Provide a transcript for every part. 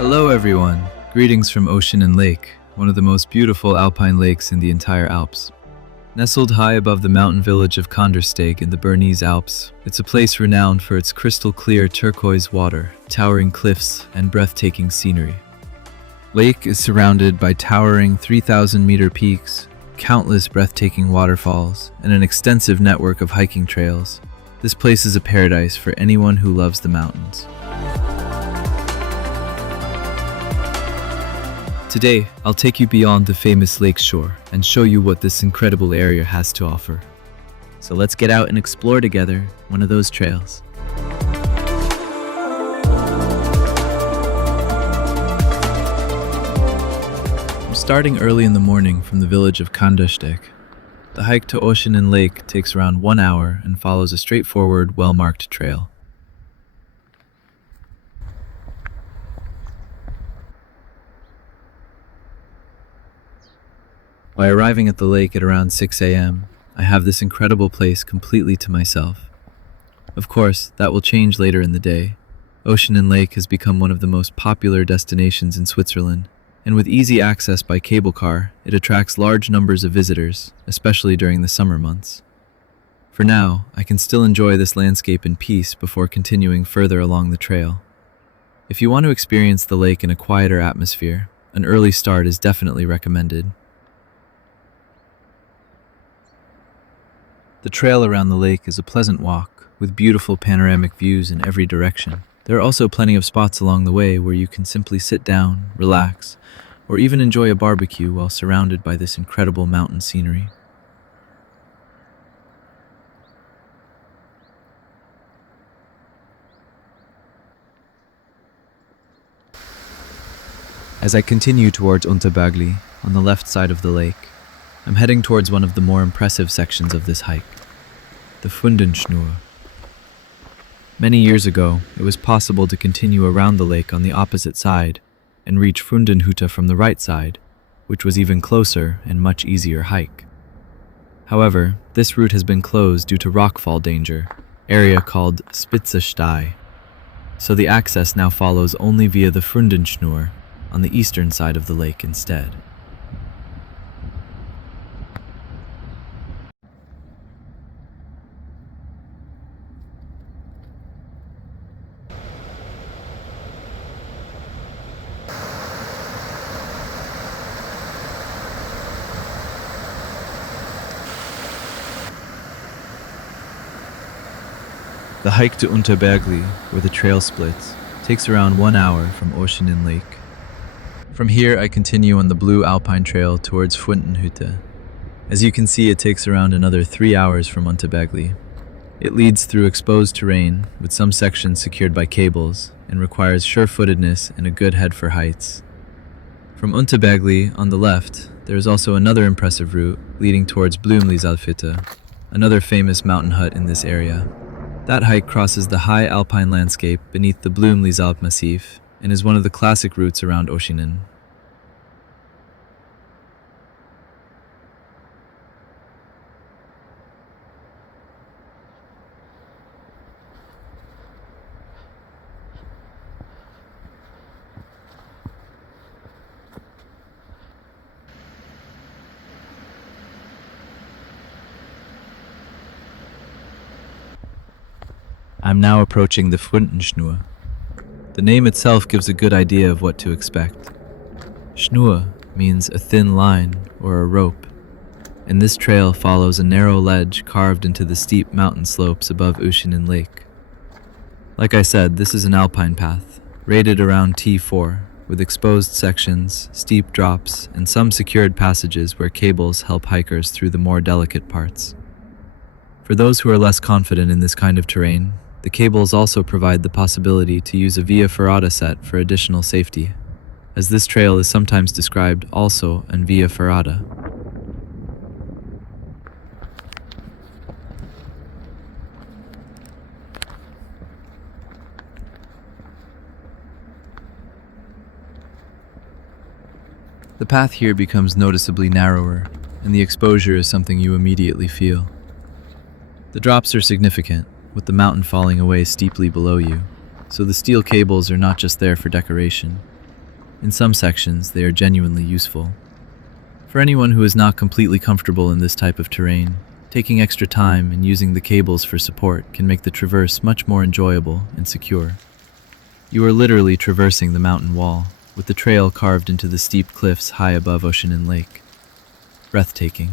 Hello everyone, greetings from Ocean and Lake, one of the most beautiful alpine lakes in the entire Alps. Nestled high above the mountain village of Kandersteg in the Bernese Alps, it's a place renowned for its crystal clear turquoise water, towering cliffs, and breathtaking scenery. Lake is surrounded by towering 3,000-meter peaks, countless breathtaking waterfalls, and an extensive network of hiking trails. This place is a paradise for anyone who loves the mountains. Today, I'll take you beyond the famous lakeshore and show you what this incredible area has to offer. So let's get out and explore together one of those trails. I'm starting early in the morning from the village of Kandersteg. The hike to Ocean and Lake takes around 1 hour and follows a straightforward, well-marked trail. By arriving at the lake at around 6 a.m., I have this incredible place completely to myself. Of course, that will change later in the day. Ocean and Lake has become one of the most popular destinations in Switzerland, and with easy access by cable car, it attracts large numbers of visitors, especially during the summer months. For now, I can still enjoy this landscape in peace before continuing further along the trail. If you want to experience the lake in a quieter atmosphere, an early start is definitely recommended. The trail around the lake is a pleasant walk, with beautiful panoramic views in every direction. There are also plenty of spots along the way where you can simply sit down, relax, or even enjoy a barbecue while surrounded by this incredible mountain scenery. As I continue towards Underbärgli, on the left side of the lake, I'm heading towards one of the more impressive sections of this hike, the Fründenschnur. Many years ago, it was possible to continue around the lake on the opposite side and reach Fründenhütte from the right side, which was even closer and much easier hike. However, this route has been closed due to rockfall danger, area called Spitzesteig, so the access now follows only via the Fründenschnur on the eastern side of the lake instead. The hike to Underbärgli, where the trail splits, takes around 1 hour from Ocean and Lake. From here, I continue on the Blue Alpine Trail towards Fründenhütte. As you can see, it takes around another 3 hours from Underbärgli. It leads through exposed terrain, with some sections secured by cables, and requires sure-footedness and a good head for heights. From Underbärgli, on the left, there is also another impressive route leading towards Blüemlisalp, another famous mountain hut in this area. That hike crosses the high alpine landscape beneath the Blüemlisalp massif and is one of the classic routes around Oeschinensee. I'm now approaching the Fründenschnur. The name itself gives a good idea of what to expect. Schnur means a thin line or a rope, and this trail follows a narrow ledge carved into the steep mountain slopes above Ocean and Lake. Like I said, this is an alpine path, rated around T4, with exposed sections, steep drops, and some secured passages where cables help hikers through the more delicate parts. For those who are less confident in this kind of terrain, the cables also provide the possibility to use a via ferrata set for additional safety, as this trail is sometimes described also as via ferrata. The path here becomes noticeably narrower, and the exposure is something you immediately feel. The drops are significant, with the mountain falling away steeply below you, so the steel cables are not just there for decoration. In some sections, they are genuinely useful. For anyone who is not completely comfortable in this type of terrain, taking extra time and using the cables for support can make the traverse much more enjoyable and secure. You are literally traversing the mountain wall, with the trail carved into the steep cliffs high above Oeschinensee Lake. Breathtaking.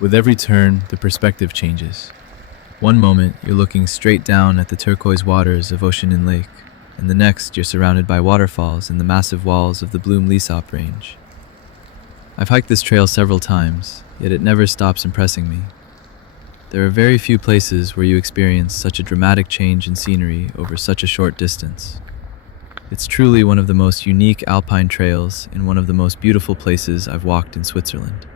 With every turn, the perspective changes. One moment, you're looking straight down at the turquoise waters of Oeschinensee Lake, and the next, you're surrounded by waterfalls and the massive walls of the Blüemlisalp range. I've hiked this trail several times, yet it never stops impressing me. There are very few places where you experience such a dramatic change in scenery over such a short distance. It's truly one of the most unique alpine trails and one of the most beautiful places I've walked in Switzerland.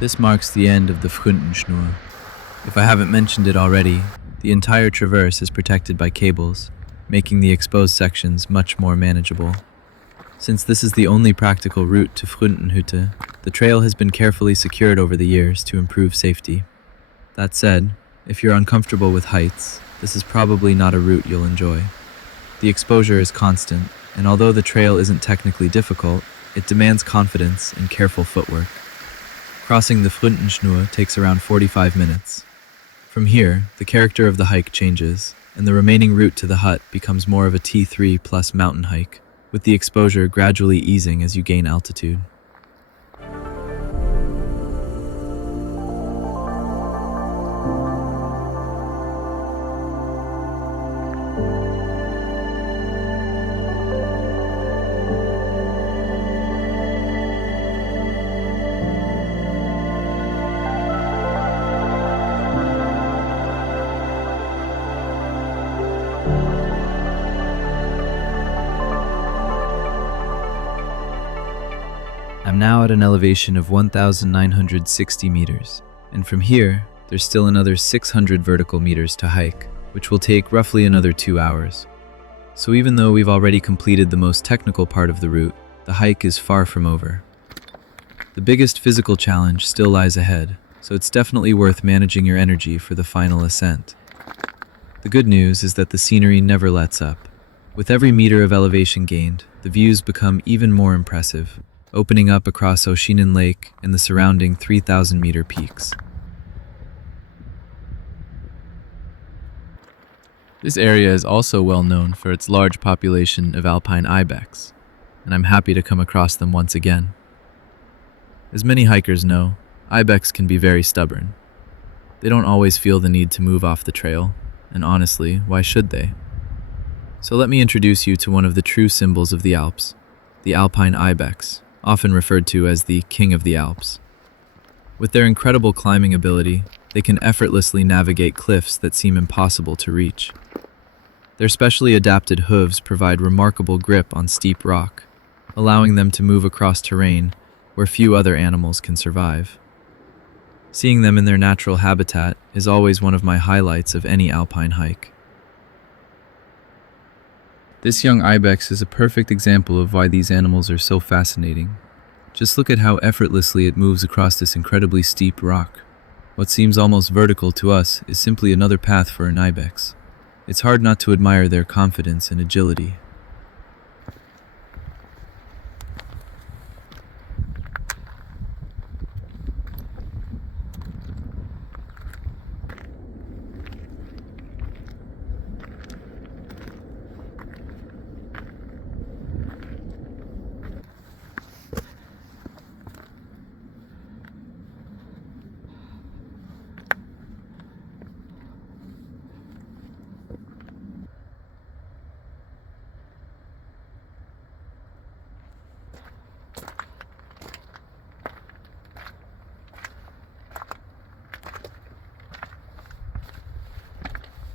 This marks the end of the Fründenschnur. If I haven't mentioned it already, the entire traverse is protected by cables, making the exposed sections much more manageable. Since this is the only practical route to Fründenhütte, the trail has been carefully secured over the years to improve safety. That said, if you're uncomfortable with heights, this is probably not a route you'll enjoy. The exposure is constant, and although the trail isn't technically difficult, it demands confidence and careful footwork. Crossing the Fründenschnur takes around 45 minutes. From here, the character of the hike changes, and the remaining route to the hut becomes more of a T3 plus mountain hike, with the exposure gradually easing as you gain altitude. I'm now at an elevation of 1,960 meters, and from here, there's still another 600 vertical meters to hike, which will take roughly another 2 hours. So even though we've already completed the most technical part of the route, the hike is far from over. The biggest physical challenge still lies ahead, so it's definitely worth managing your energy for the final ascent. The good news is that the scenery never lets up. With every meter of elevation gained, the views become even more impressive, opening up across Oeschinensee Lake and the surrounding 3,000-meter peaks. This area is also well known for its large population of Alpine Ibex, and I'm happy to come across them once again. As many hikers know, Ibex can be very stubborn. They don't always feel the need to move off the trail, and honestly, why should they? So let me introduce you to one of the true symbols of the Alps, the Alpine Ibex, often referred to as the King of the Alps. With their incredible climbing ability, they can effortlessly navigate cliffs that seem impossible to reach. Their specially adapted hooves provide remarkable grip on steep rock, allowing them to move across terrain where few other animals can survive. Seeing them in their natural habitat is always one of my highlights of any alpine hike. This young ibex is a perfect example of why these animals are so fascinating. Just look at how effortlessly it moves across this incredibly steep rock. What seems almost vertical to us is simply another path for an ibex. It's hard not to admire their confidence and agility.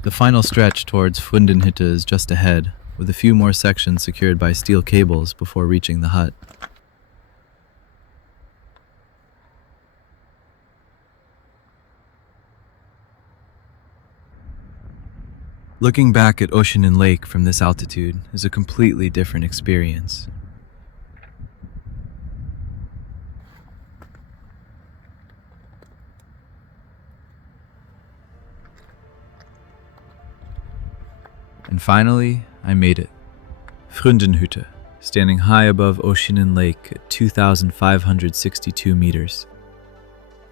The final stretch towards Fründenhütte is just ahead, with a few more sections secured by steel cables before reaching the hut. Looking back at Oeschinensee Lake from this altitude is a completely different experience. And finally, I made it. Fründenhütte, standing high above Oeschinensee Lake at 2,562 meters.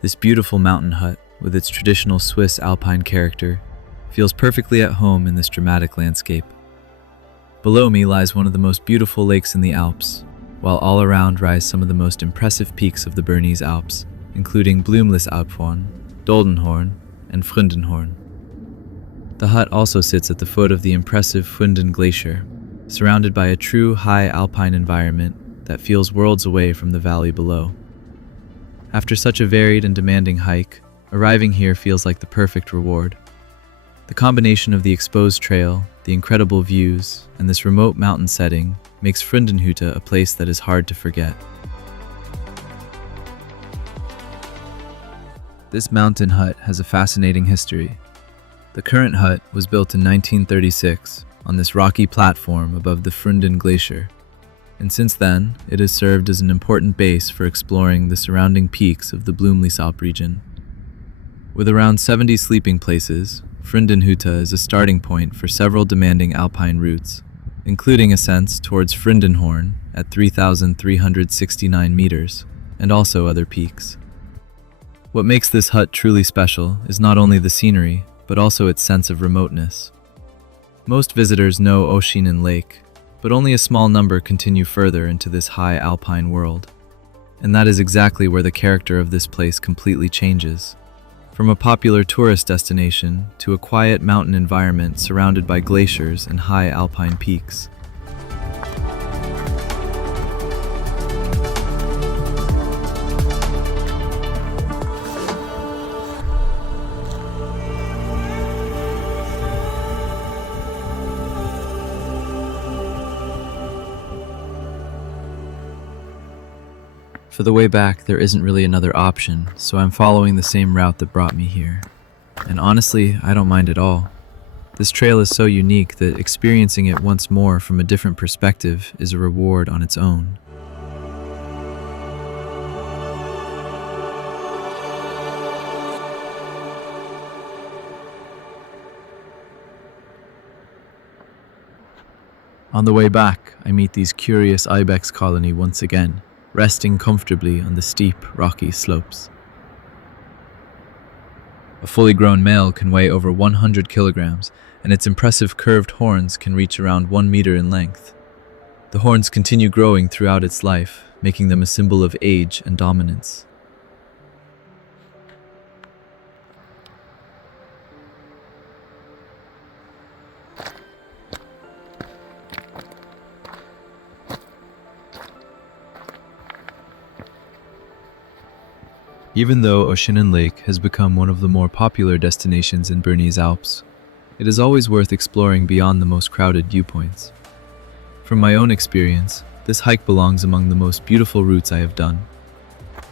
This beautiful mountain hut, with its traditional Swiss alpine character, feels perfectly at home in this dramatic landscape. Below me lies one of the most beautiful lakes in the Alps, while all around rise some of the most impressive peaks of the Bernese Alps, including Blüemlisalp and Doldenhorn and Fründenhorn. The hut also sits at the foot of the impressive Fründen Glacier, surrounded by a true high alpine environment that feels worlds away from the valley below. After such a varied and demanding hike, arriving here feels like the perfect reward. The combination of the exposed trail, the incredible views, and this remote mountain setting makes Fründenhütte a place that is hard to forget. This mountain hut has a fascinating history. The current hut was built in 1936 on this rocky platform above the Fründen Glacier, and since then it has served as an important base for exploring the surrounding peaks of the Blüemlisalp region. With around 70 sleeping places, Fründenhütte is a starting point for several demanding alpine routes, including ascents towards Fründenhorn at 3,369 meters, and also other peaks. What makes this hut truly special is not only the scenery, but also its sense of remoteness. Most visitors know Oeschinensee Lake, but only a small number continue further into this high alpine world. And that is exactly where the character of this place completely changes. From a popular tourist destination to a quiet mountain environment surrounded by glaciers and high alpine peaks. For the way back, there isn't really another option, so I'm following the same route that brought me here. And honestly, I don't mind at all. This trail is so unique that experiencing it once more from a different perspective is a reward on its own. On the way back, I meet these curious ibex colony once again, resting comfortably on the steep, rocky slopes. A fully grown male can weigh over 100 kilograms, and its impressive curved horns can reach around 1 meter in length. The horns continue growing throughout its life, making them a symbol of age and dominance. Even though Oeschinensee Lake has become one of the more popular destinations in Bernese Alps, it is always worth exploring beyond the most crowded viewpoints. From my own experience, this hike belongs among the most beautiful routes I have done.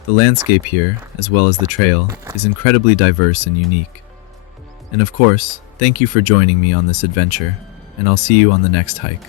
The landscape here, as well as the trail, is incredibly diverse and unique. And of course, thank you for joining me on this adventure, and I'll see you on the next hike.